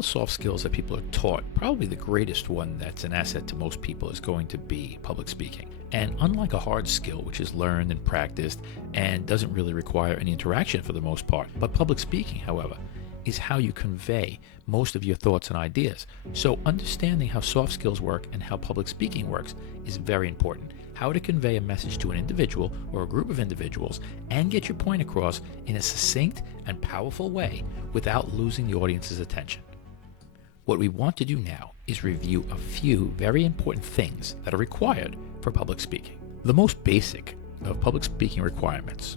the soft skills that people are taught, probably the greatest one that's an asset to most people is going to be public speaking. And unlike a hard skill, which is learned and practiced and doesn't really require any interaction for the most part, but public speaking, however, is how you convey most of your thoughts and ideas. So understanding how soft skills work and how public speaking works is very important. How to convey a message to an individual or a group of individuals and get your point across in a succinct and powerful way without losing the audience's attention. What we want to do now is review a few very important things that are required for public speaking. The most basic of public speaking requirements: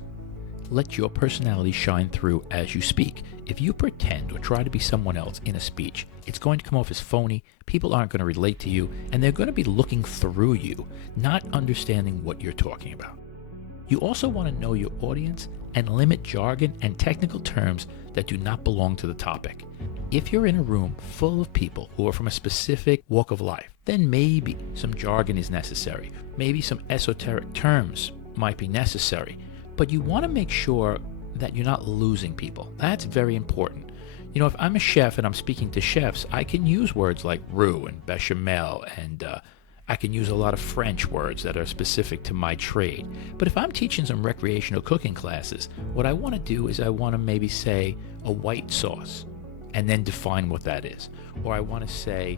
let your personality shine through as you speak. If you pretend or try to be someone else in a speech, it's going to come off as phony, people aren't going to relate to you, and they're going to be looking through you, not understanding what you're talking about. You also want to know your audience and limit jargon and technical terms that do not belong to the topic. If you're in a room full of people who are from a specific walk of life, then maybe some jargon is necessary. Maybe some esoteric terms might be necessary. But you want to make sure that you're not losing people. That's very important. You know, if I'm a chef and I'm speaking to chefs, I can use words like roux and bechamel, and I can use a lot of French words that are specific to my trade. But if I'm teaching some recreational cooking classes, what I want to do is I want to maybe say a white sauce and then define what that is. Or I want to say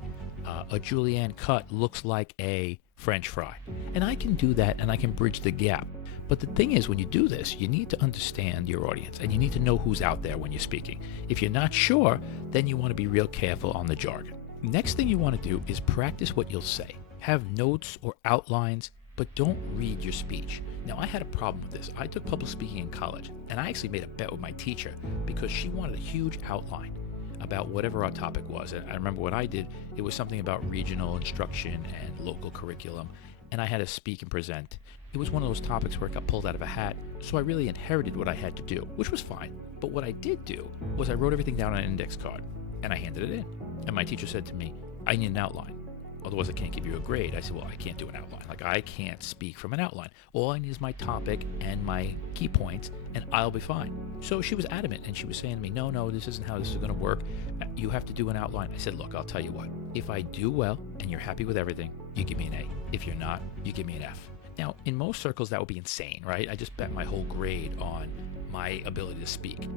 a julienne cut looks like a French fry. And I can do that and I can bridge the gap. But the thing is, when you do this, you need to understand your audience and you need to know who's out there when you're speaking. If you're not sure, then you want to be real careful on the jargon. Next thing you want to do is practice what you'll say. Have notes or outlines, but don't read your speech. Now, I had a problem with this. I took public speaking in college, and I actually made a bet with my teacher because she wanted a huge outline about whatever our topic was. And I remember what I did, it was something about regional instruction and local curriculum, and I had to speak and present. It was one of those topics where it got pulled out of a hat, so I really inherited what I had to do, which was fine. But what I did do was I wrote everything down on an index card, and I handed it in. And my teacher said to me, I need an outline. Otherwise, I can't give you a grade. I said, well, I can't do an outline. Like, I can't speak from an outline. All I need is my topic and my key points, and I'll be fine. So she was adamant, and she was saying to me, no, this isn't how this is going to work. You have to do an outline. I said, look, I'll tell you what. If I do well and you're happy with everything, you give me an A. If you're not, you give me an F. Now, in most circles, that would be insane, right? I just bet my whole grade on my ability to speak.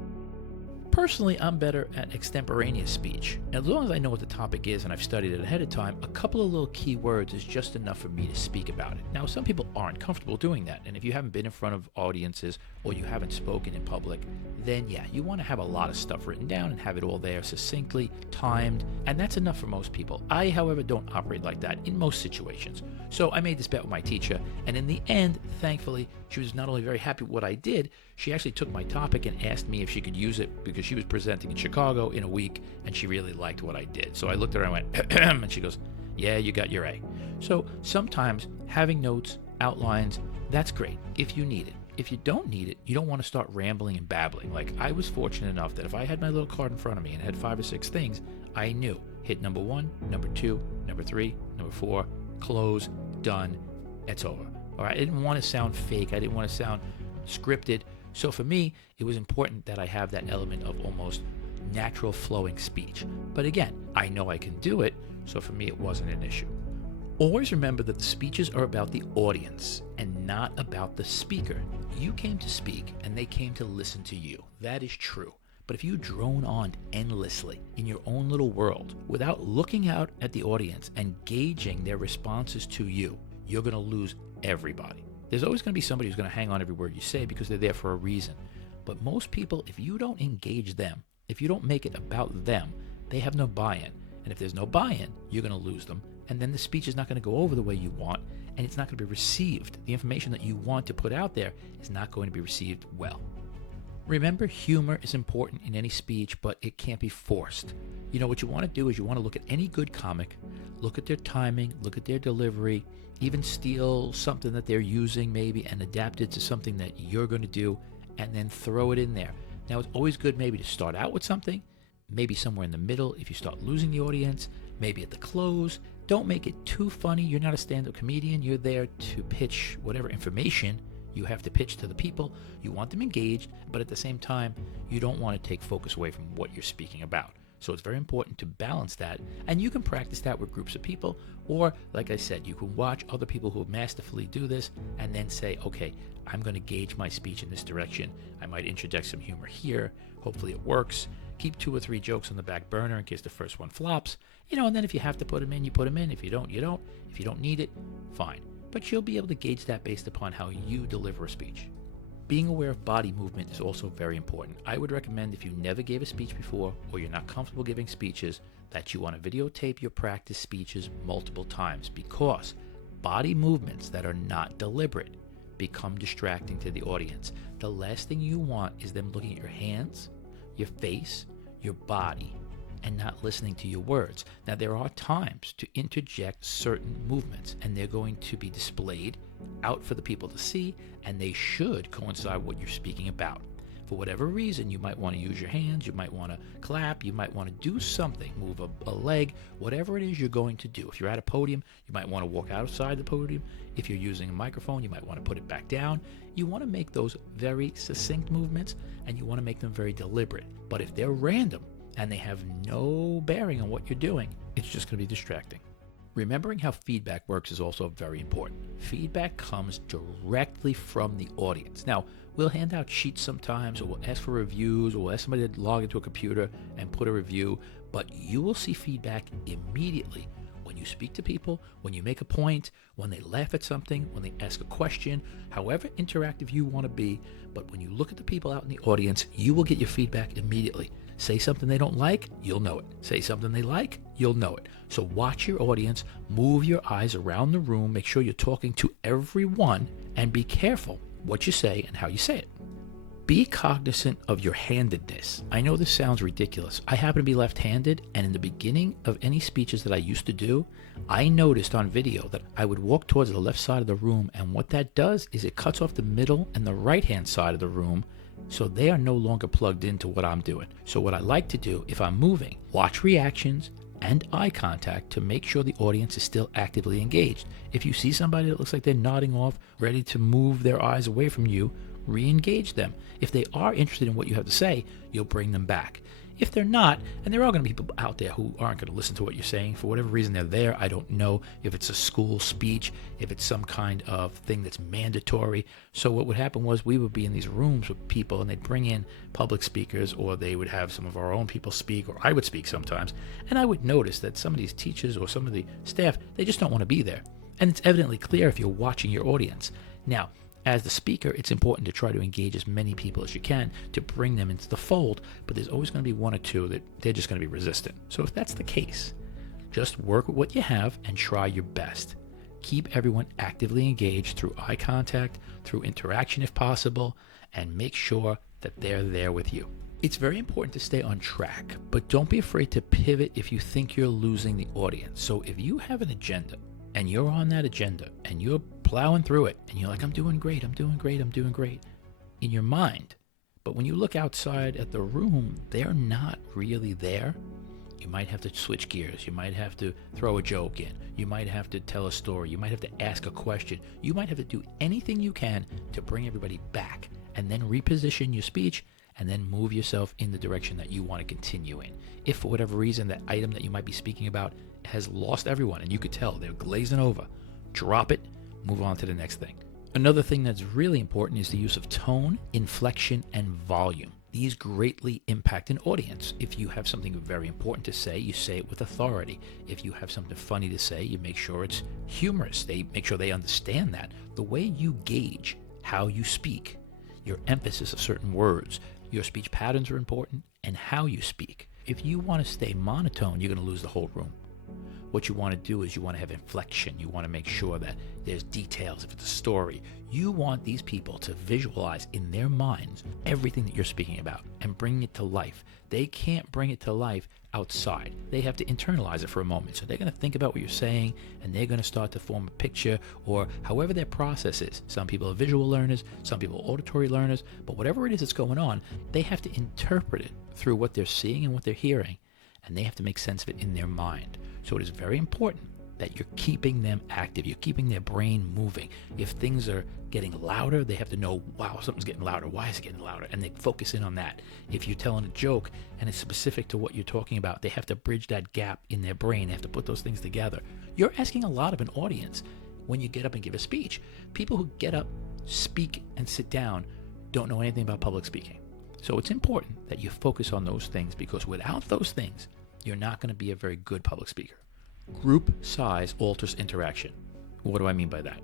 Personally, I'm better at extemporaneous speech. As long as I know what the topic is and I've studied it ahead of time, a couple of little key words is just enough for me to speak about it. Now, some people aren't comfortable doing that, and if you haven't been in front of audiences or you haven't spoken in public, then yeah, you want to have a lot of stuff written down and have it all there succinctly, timed, and that's enough for most people. I, however, don't operate like that in most situations. So I made this bet with my teacher, and in the end, thankfully, she was not only very happy with what I did, she actually took my topic and asked me if she could use it because she was presenting in Chicago in a week and she really liked what I did. So I looked at her and went, and she goes, yeah, you got your A. So sometimes having notes, outlines, that's great if you need it. If you don't need it, you don't want to start rambling and babbling. Like, I was fortunate enough that if I had my little card in front of me and had 5 or 6 things, I knew. Hit number 1, number 2, number 3, number 4, close, done, it's over. All right, I didn't want to sound fake. I didn't want to sound scripted. So for me, it was important that I have that element of almost natural flowing speech. But again, I know I can do it, so for me it wasn't an issue. Always remember that the speeches are about the audience and not about the speaker. You came to speak and they came to listen to you. That is true. But if you drone on endlessly in your own little world without looking out at the audience and gauging their responses to you, you're going to lose everybody. There's always going to be somebody who's going to hang on every word you say because they're there for a reason. But most people, if you don't engage them, if you don't make it about them, they have no buy-in. And if there's no buy-in, you're going to lose them. And then the speech is not going to go over the way you want, and it's not going to be received. The information that you want to put out there is not going to be received well. Remember, humor is important in any speech, but it can't be forced. You know, what you want to do is you want to look at any good comic, look at their timing, look at their delivery, even steal something that they're using maybe and adapt it to something that you're going to do, and then throw it in there. Now, it's always good maybe to start out with something, maybe somewhere in the middle if you start losing the audience, maybe at the close. Don't make it too funny. You're not a stand-up comedian. You're there to pitch whatever information you have to pitch to the people. You want them engaged, but at the same time, you don't want to take focus away from what you're speaking about. So it's very important to balance that. And you can practice that with groups of people, or like I said, you can watch other people who masterfully do this and then say, okay, I'm going to gauge my speech in this direction. I might interject some humor here. Hopefully it works. Keep 2 or 3 jokes on the back burner in case the first one flops. And then if you have to put them in, you put them in. If you don't, you don't. If you don't need it, fine. But you'll be able to gauge that based upon how you deliver a speech. Being aware of body movement is also very important. I would recommend, if you never gave a speech before or you're not comfortable giving speeches, that you want to videotape your practice speeches multiple times, because body movements that are not deliberate become distracting to the audience. The last thing you want is them looking at your hands, your face, your body, and not listening to your words. Now, there are times to interject certain movements, and they're going to be displayed out for the people to see, and they should coincide with what you're speaking about. For whatever reason, you might want to use your hands, you might want to clap, you might want to do something, move a leg, whatever it is you're going to do. If you're at a podium, you might want to walk outside the podium. If you're using a microphone, you might want to put it back down. You want to make those very succinct movements, and you want to make them very deliberate. But if they're random and they have no bearing on what you're doing, it's just going to be distracting. Remembering how feedback works is also very important. Feedback comes directly from the audience. Now, we'll hand out sheets sometimes, or we'll ask for reviews, or we'll ask somebody to log into a computer and put a review, but you will see feedback immediately when you speak to people, when you make a point, when they laugh at something, when they ask a question, however interactive you want to be. But when you look at the people out in the audience, you will get your feedback immediately. Say something they don't like, you'll know it. Say something they like, you'll know it. So watch your audience, move your eyes around the room, make sure you're talking to everyone, and be careful what you say and how you say it. Be cognizant of your handedness. I know this sounds ridiculous. I happen to be left-handed, and in the beginning of any speeches that I used to do, I noticed on video that I would walk towards the left side of the room, and what that does is it cuts off the middle and the right-hand side of the room, so they are no longer plugged into what I'm doing. So what I like to do, if I'm moving, watch reactions and eye contact to make sure the audience is still actively engaged. If you see somebody that looks like they're nodding off, ready to move their eyes away from you, re-engage them. If they are interested in what you have to say, you'll bring them back. If they're not, and there are going to be people out there who aren't going to listen to what you're saying, for whatever reason they're there, I don't know if it's a school speech, if it's some kind of thing that's mandatory. So what would happen was we would be in these rooms with people, and they'd bring in public speakers, or they would have some of our own people speak, or I would speak sometimes, and I would notice that some of these teachers or some of the staff, they just don't want to be there. And it's evidently clear if you're watching your audience. Now, as the speaker, it's important to try to engage as many people as you can to bring them into the fold, but there's always going to be one or two that they're just going to be resistant. So if that's the case, just work with what you have and try your best. Keep everyone actively engaged through eye contact, through interaction if possible, and make sure that they're there with you. It's very important to stay on track, but don't be afraid to pivot if you think you're losing the audience. So if you have an agenda, and you're on that agenda, and you're plowing through it, and you're like, I'm doing great in your mind. But when you look outside at the room, they're not really there. You might have to switch gears. You might have to throw a joke in. You might have to tell a story. You might have to ask a question. You might have to do anything you can to bring everybody back, and then reposition your speech, and then move yourself in the direction that you want to continue in. If for whatever reason that item that you might be speaking about has lost everyone, and you could tell they're glazing over, drop it, move on to the next thing. Another thing that's really important is the use of tone, inflection, and volume. These greatly impact an audience. If you have something very important to say, you say it with authority. If you have something funny to say, you make sure it's humorous. They make sure they understand that. The way you gauge how you speak, your emphasis of certain words, your speech patterns are important, and how you speak. If you want to stay monotone, you're going to lose the whole room. What you want to do is you want to have inflection. You want to make sure that there's details. If it's a story, you want these people to visualize in their minds everything that you're speaking about and bring it to life. They can't bring it to life outside. They have to internalize it for a moment. So they're going to think about what you're saying, and they're going to start to form a picture, or however their process is. Some people are visual learners, some people are auditory learners, but whatever it is that's going on, they have to interpret it through what they're seeing and what they're hearing, and they have to make sense of it in their mind. So it is very important that you're keeping them active. You're keeping their brain moving. If things are getting louder, they have to know, wow, something's getting louder. Why is it getting louder? And they focus in on that. If you're telling a joke and it's specific to what you're talking about, they have to bridge that gap in their brain. They have to put those things together. You're asking a lot of an audience when you get up and give a speech. People who get up, speak, and sit down don't know anything about public speaking. So it's important that you focus on those things, because without those things, you're not going to be a very good public speaker. Group size alters interaction. What do I mean by that?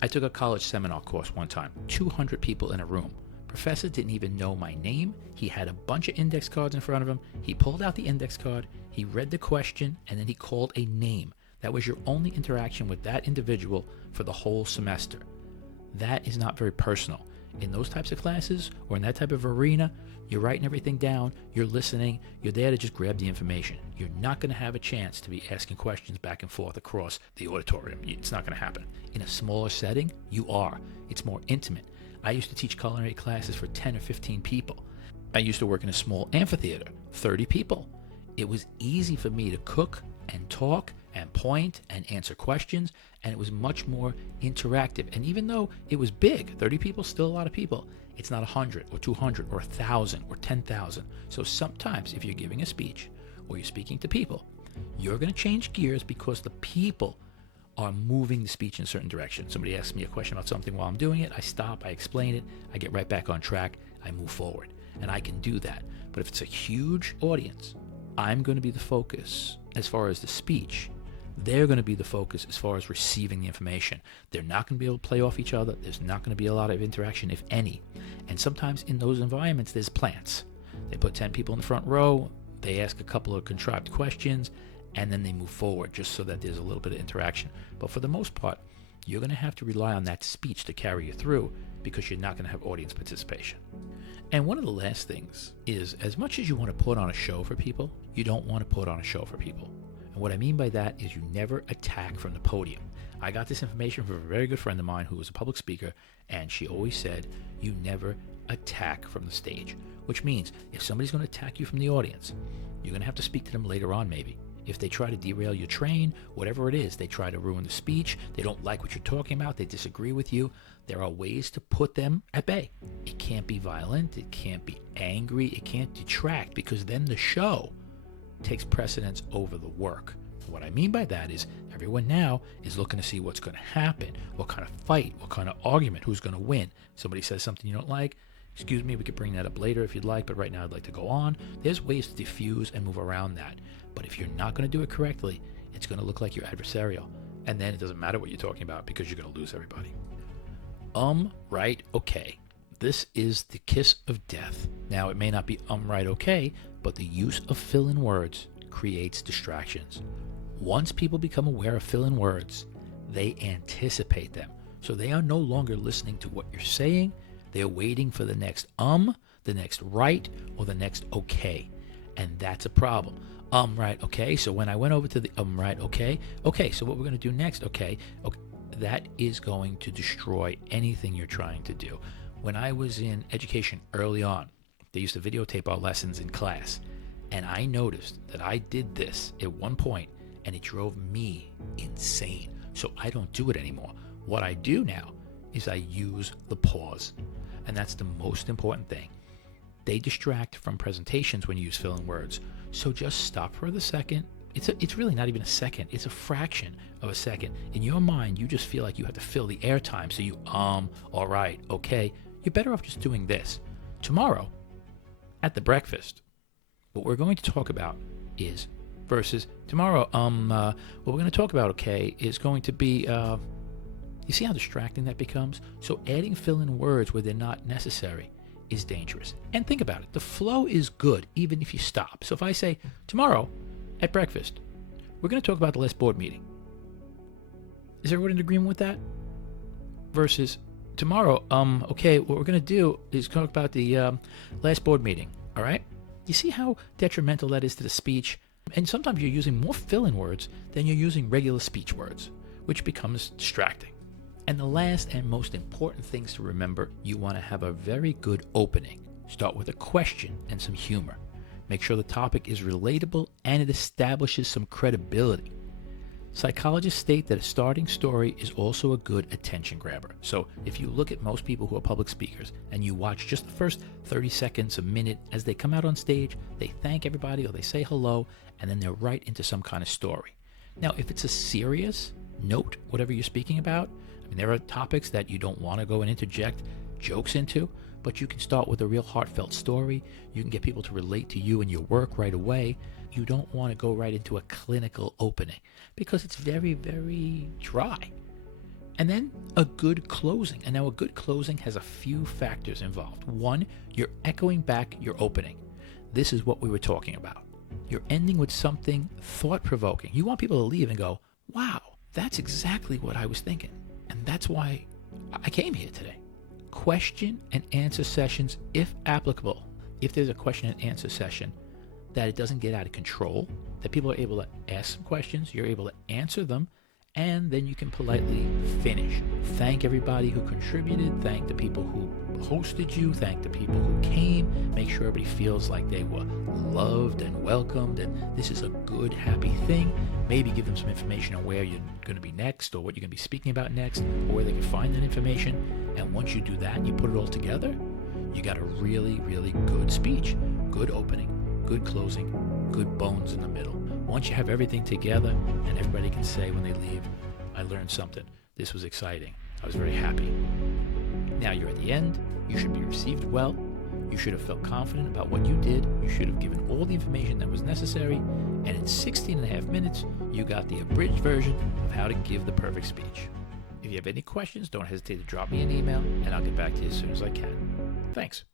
I took a college seminar course one time, 200 people in a room. Professor didn't even know my name. He had a bunch of index cards in front of him. He pulled out the index card, he read the question, and then he called a name. That was your only interaction with that individual for the whole semester. That is not very personal. In those types of classes or in that type of arena, you're writing everything down, you're listening, you're there to just grab the information. You're not going to have a chance to be asking questions back and forth across the auditorium. It's not going to happen. In a smaller setting, you are. It's more intimate. I used to teach culinary classes for 10 or 15 people. I used to work in a small amphitheater, 30 people. It was easy for me to cook and talk and point and answer questions, and it was much more interactive. And even though it was big, 30 people, still a lot of people, it's not 100 or 200 or 1,000 or 10,000. So sometimes if you're giving a speech or you're speaking to people, you're going to change gears because the people are moving the speech in a certain direction. Somebody asks me a question about something while I'm doing it, I stop, I explain it, I get right back on track, I move forward. And I can do that. But if it's a huge audience, I'm going to be the focus as far as the speech. They're going to be the focus as far as receiving the information. They're not going to be able to play off each other. There's not going to be a lot of interaction, if any. And sometimes in those environments, there's plants. They put 10 people in the front row, they ask a couple of contrived questions, and then they move forward just so that there's a little bit of interaction. But for the most part, you're going to have to rely on that speech to carry you through, because you're not going to have audience participation. And one of the last things is, as much as you want to put on a show for people, you don't want to put on a show for people. And what I mean by that is you never attack from the podium. I got this information from a very good friend of mine who was a public speaker, and she always said, you never attack from the stage, which means if somebody's going to attack you from the audience, you're going to have to speak to them later on maybe. If they try to derail your train, whatever it is, they try to ruin the speech, they don't like what you're talking about, they disagree with you, there are ways to put them at bay. It can't be violent, it can't be angry, it can't detract, because then the show takes precedence over the work. What I mean by that is everyone now is looking to see what's going to happen, what kind of fight, what kind of argument, who's going to win. Somebody says something you don't like, excuse me, we could bring that up later if you'd like, but right now I'd like to go on. There's ways to diffuse and move around that. But if you're not going to do it correctly, it's going to look like you're adversarial. And then it doesn't matter what you're talking about, because you're going to lose everybody. Right, okay. This is the kiss of death. Now, it may not be right, okay, but the use of fill-in words creates distractions. Once people become aware of fill-in words, they anticipate them. So they are no longer listening to what you're saying. They're waiting for the next the next right, or the next okay. And that's a problem. Right, okay. So when I went over to the right, okay. Okay, so what we're going to do next, okay. That is going to destroy anything you're trying to do. When I was in education early on, they used to videotape our lessons in class. And I noticed that I did this at one point, and it drove me insane. So I don't do it anymore. What I do now is I use the pause. And that's the most important thing. They distract from presentations when you use fill-in words. So just stop for the second. It's really not even a second. It's a fraction of a second. In your mind, you just feel like you have to fill the airtime. So you, all right, okay. You're better off just doing this. Tomorrow, at the breakfast, what we're going to talk about is, versus tomorrow, what we're going to talk about, okay, is going to be, you see how distracting that becomes? So adding fill-in words where they're not necessary is dangerous. And think about it. The flow is good even if you stop. So if I say, tomorrow at breakfast, we're going to talk about the last board meeting. Is everyone in agreement with that? Versus tomorrow, okay, what we're going to do is talk about the last board meeting. All right? You see how detrimental that is to the speech? And sometimes you're using more fill-in words than you're using regular speech words, which becomes distracting. And the last and most important things to remember, you want to have a very good opening. Start with a question and some humor. Make sure the topic is relatable and it establishes some credibility. Psychologists state that a starting story is also a good attention grabber. So if you look at most people who are public speakers and you watch just the first 30 seconds, a minute, as they come out on stage, they thank everybody or they say hello, and then they're right into some kind of story. Now, if it's a serious note, whatever you're speaking about, I mean, there are topics that you don't want to go and interject jokes into, but you can start with a real heartfelt story. You can get people to relate to you and your work right away. You don't want to go right into a clinical opening because it's very, very dry. And then a good closing. And now a good closing has a few factors involved. One, you're echoing back your opening. This is what we were talking about. You're ending with something thought-provoking. You want people to leave and go, wow, that's exactly what I was thinking. And that's why I came here today. Question and answer sessions, if applicable. If there's a question and answer session, that it doesn't get out of control, that people are able to ask some questions, you're able to answer them, and then you can politely finish. Thank everybody who contributed, thank the people who hosted you, thank the people who came, make sure everybody feels like they were loved and welcomed, and this is a good, happy thing. Maybe give them some information on where you're going to be next, or what you're going to be speaking about next, or where they can find that information. And once you do that and you put it all together, you got a really, really good speech, good opening, good closing, good bones in the middle. Once you have everything together and everybody can say when they leave, I learned something. This was exciting. I was very happy. Now you're at the end. You should be received well. You should have felt confident about what you did. You should have given all the information that was necessary. And in 16 and a half minutes, you got the abridged version of how to give the perfect speech. If you have any questions, don't hesitate to drop me an email, and I'll get back to you as soon as I can. Thanks.